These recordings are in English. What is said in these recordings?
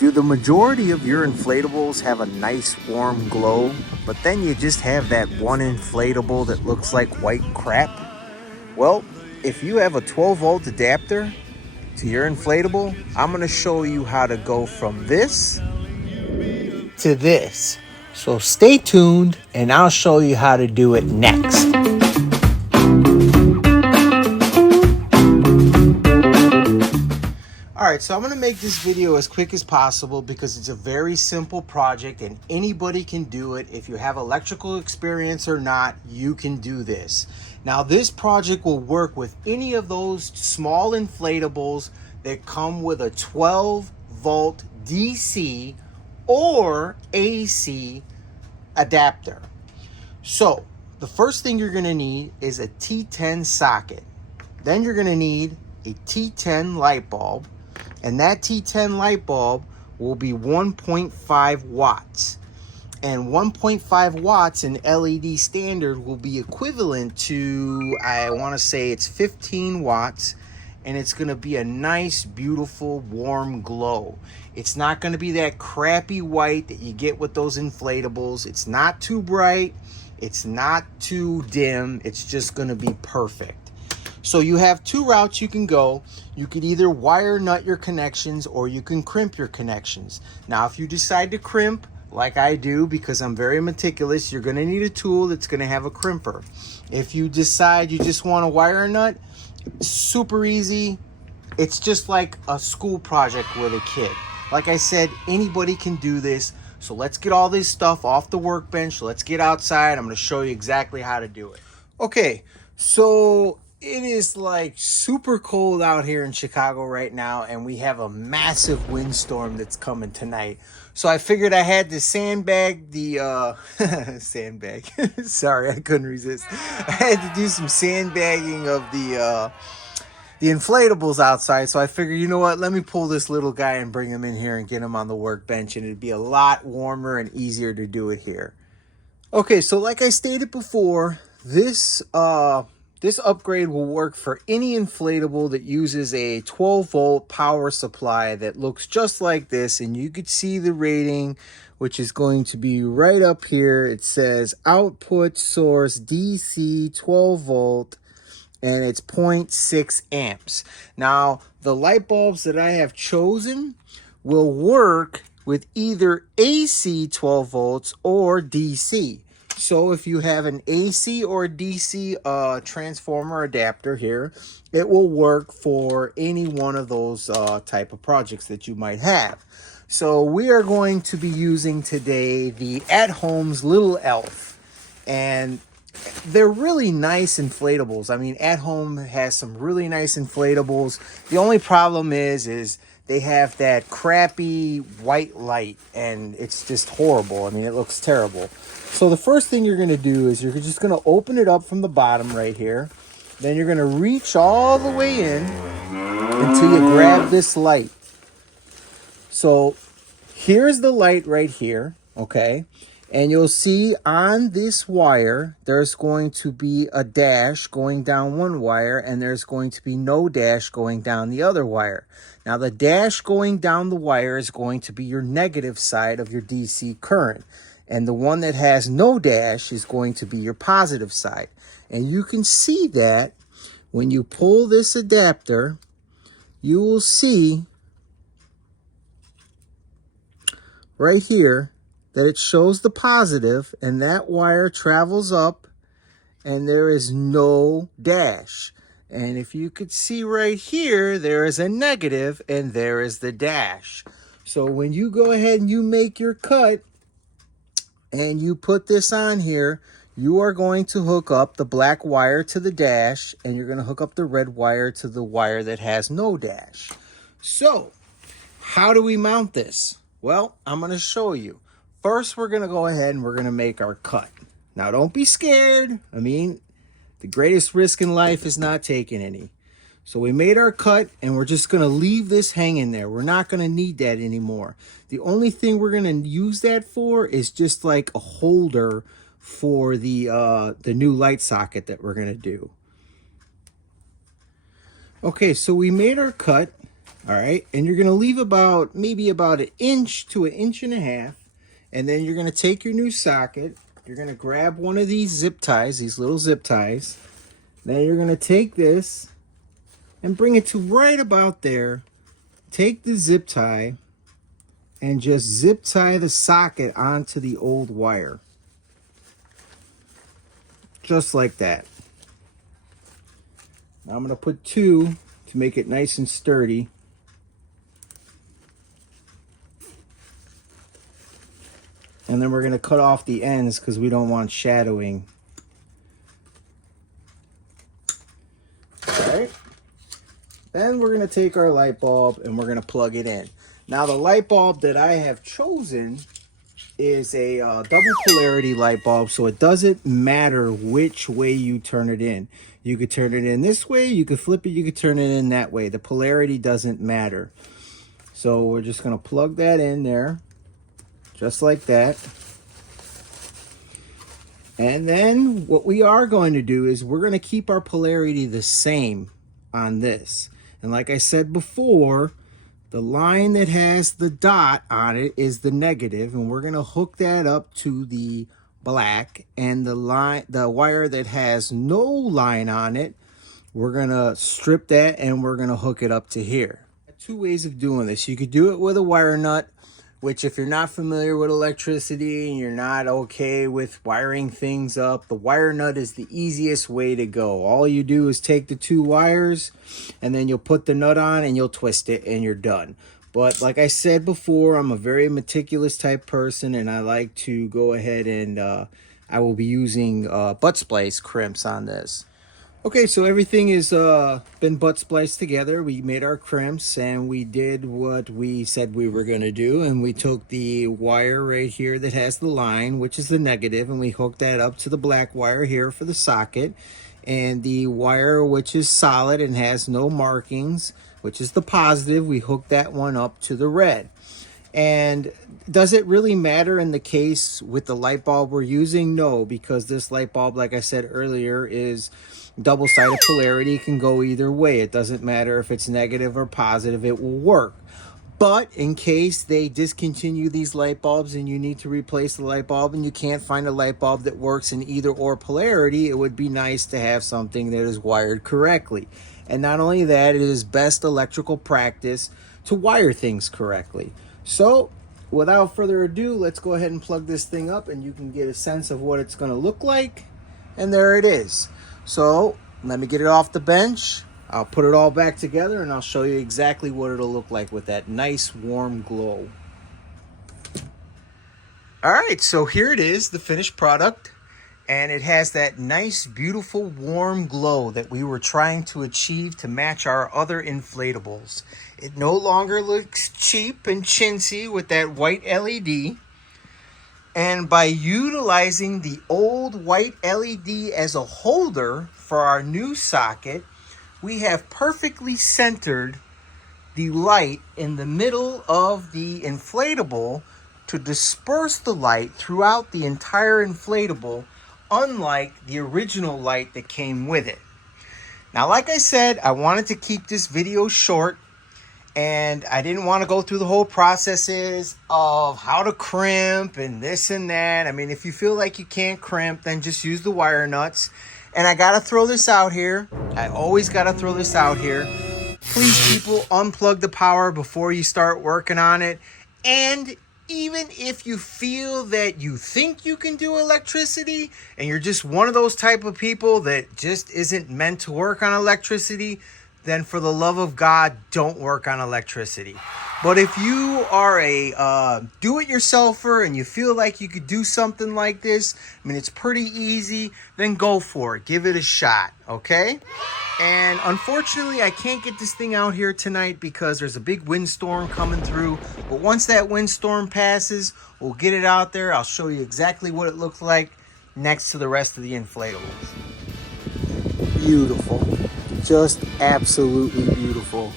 Do the majority of your inflatables have a nice warm glow, but then you just have that one inflatable that looks like white crap? Well, if you have a 12-volt adapter to your inflatable, I'm going to show you how to go from this to this. So stay tuned and I'll show you how to do it next. Alright, so I'm going to make this video as quick as possible because it's a very simple project and anybody can do it. If you have electrical experience or not, you can do this. Now this project will work with any of those small inflatables that come with a 12-volt DC or AC adapter. So the first thing you're going to need is a T10 socket. Then you're going to need a T10 light bulb. And that T10 light bulb will be 1.5 watts. And 1.5 watts in LED standard will be equivalent to, I want to say it's 15 watts. And it's going to be a nice, beautiful, warm glow. It's not going to be that crappy white that you get with those inflatables. It's not too bright. It's not too dim. It's just going to be perfect. So you have two routes you can go. You could either wire nut your connections or you can crimp your connections. Now, if you decide to crimp, like I do, because I'm very meticulous, you're going to need a tool that's going to have a crimper. If you decide you just want to wire a nut, super easy. It's just like a school project with a kid. Like I said, anybody can do this. So let's get all this stuff off the workbench. Let's get outside. I'm going to show you exactly how to do it. Okay, so it is like super cold out here in Chicago right now, and we have a massive windstorm that's coming tonight. So I figured I had to sandbag the sandbag. Sorry, I couldn't resist. I had to do some sandbagging of the inflatables outside. So I figured, you know what? Let me pull this little guy and bring him in here and get him on the workbench, and it'd be a lot warmer and easier to do it here. Okay, so like I stated before, this upgrade will work for any inflatable that uses a 12-volt power supply that looks just like this. And you could see the rating, which is going to be right up here. It says output source DC 12-volt, and it's 0.6 amps. Now, the light bulbs that I have chosen will work with either AC 12 volts or DC. So if you have an AC or DC transformer adapter here, it will work for any one of those type of projects that you might have. So we are going to be using today the At Home's Little Elf. And they're really nice inflatables. I mean, At Home has some really nice inflatables. The only problem is they have that crappy white light, and it's just horrible. I mean, it looks terrible. So the first thing you're going to do is you're just going to open it up from the bottom right here. Then you're going to reach all the way in until you grab this light. So here's the light right here, okay? And you'll see on this wire, there's going to be a dash going down one wire, and there's going to be no dash going down the other wire. Now, the dash going down the wire is going to be your negative side of your DC current. And the one that has no dash is going to be your positive side. And you can see that when you pull this adapter, you will see right here that it shows the positive, and that wire travels up, and there is no dash. And if you could see right here, there is a negative, and there is the dash. So when you go ahead and you make your cut, and you put this on here, you are going to hook up the black wire to the dash, and you're going to hook up the red wire to the wire that has no dash. So, how do we mount this? Well, I'm going to show you. First, we're going to go ahead and we're going to make our cut. Now, don't be scared. I mean, the greatest risk in life is not taking any. So we made our cut, and we're just going to leave this hanging there. We're not going to need that anymore. The only thing we're going to use that for is just like a holder for the new light socket that we're going to do. Okay, so we made our cut, All right, and you're gonna leave about maybe about an inch to an inch and a half, and then you're gonna take your new socket. You're gonna grab one of these zip ties, these little zip ties. Then you're gonna take this and bring it to right about there. Take the zip tie and just zip tie the socket onto the old wire. Just like that. Now I'm gonna put two to make it nice and sturdy. And then we're going to cut off the ends because we don't want shadowing. All right. Then we're going to take our light bulb and we're going to plug it in. Now the light bulb that I have chosen is a double polarity light bulb, so it doesn't matter which way you turn it in. You could turn it in this way, you could flip it, you could turn it in that way. The polarity doesn't matter. So we're just going to plug that in there, just like that. And then what we are going to do is we're going to keep our polarity the same on this. And like I said before, the line that has the dot on it is the negative, and we're going to hook that up to the black. And the wire that has no line on it, we're going to strip that and we're going to hook it up to here. Two ways of doing this. You could do it with a wire nut, which if you're not familiar with electricity and you're not okay with wiring things up, the wire nut is the easiest way to go. All you do is take the two wires and then you'll put the nut on and you'll twist it and you're done. But like I said before, I'm a very meticulous type person and I like to go ahead and I will be using butt splice crimps on this. Okay, so everything is been butt spliced together. We made our crimps and we did what we said we were going to do. And we took the wire right here that has the line, which is the negative, and we hooked that up to the black wire here for the socket. And the wire which is solid and has no markings, which is the positive, we hooked that one up to the red. And does it really matter in the case with the light bulb we're using? No, because this light bulb, like I said earlier, is double-sided polarity. It can go either way. It doesn't matter if it's negative or positive, it will work. But in case they discontinue these light bulbs and you need to replace the light bulb and you can't find a light bulb that works in either or polarity, it would be nice to have something that is wired correctly. And not only that, it is best electrical practice to wire things correctly. So without further ado, let's go ahead and plug this thing up and you can get a sense of what it's going to look like. And there it is. So let me get it off the bench. I'll put it all back together and I'll show you exactly what it'll look like with that nice warm glow. All right, so here it is, the finished product. And it has that nice, beautiful, warm glow that we were trying to achieve to match our other inflatables. It no longer looks cheap and chintzy with that white LED. And by utilizing the old white LED as a holder for our new socket, we have perfectly centered the light in the middle of the inflatable to disperse the light throughout the entire inflatable, unlike the original light that came with it. Now, like I said, I wanted to keep this video short and I didn't want to go through the whole processes of how to crimp and this and that. I mean, if you feel like you can't crimp, then just use the wire nuts. And I got to throw this out here. I always got to throw this out here. Please, people, unplug the power before you start working on it. And even if you feel that you think you can do electricity and you're just one of those type of people that just isn't meant to work on electricity, then for the love of God, don't work on electricity. But if you are a do-it-yourselfer and you feel like you could do something like this, I mean, it's pretty easy, then go for it. Give it a shot, okay? And unfortunately, I can't get this thing out here tonight because there's a big windstorm coming through. But once that windstorm passes, we'll get it out there. I'll show you exactly what it looks like next to the rest of the inflatables. Beautiful. Just absolutely beautiful.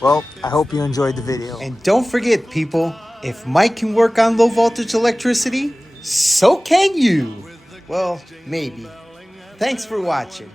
Well, I hope you enjoyed the video. And don't forget, people, if Mike can work on low voltage electricity, so can you. Well, maybe. Thanks for watching.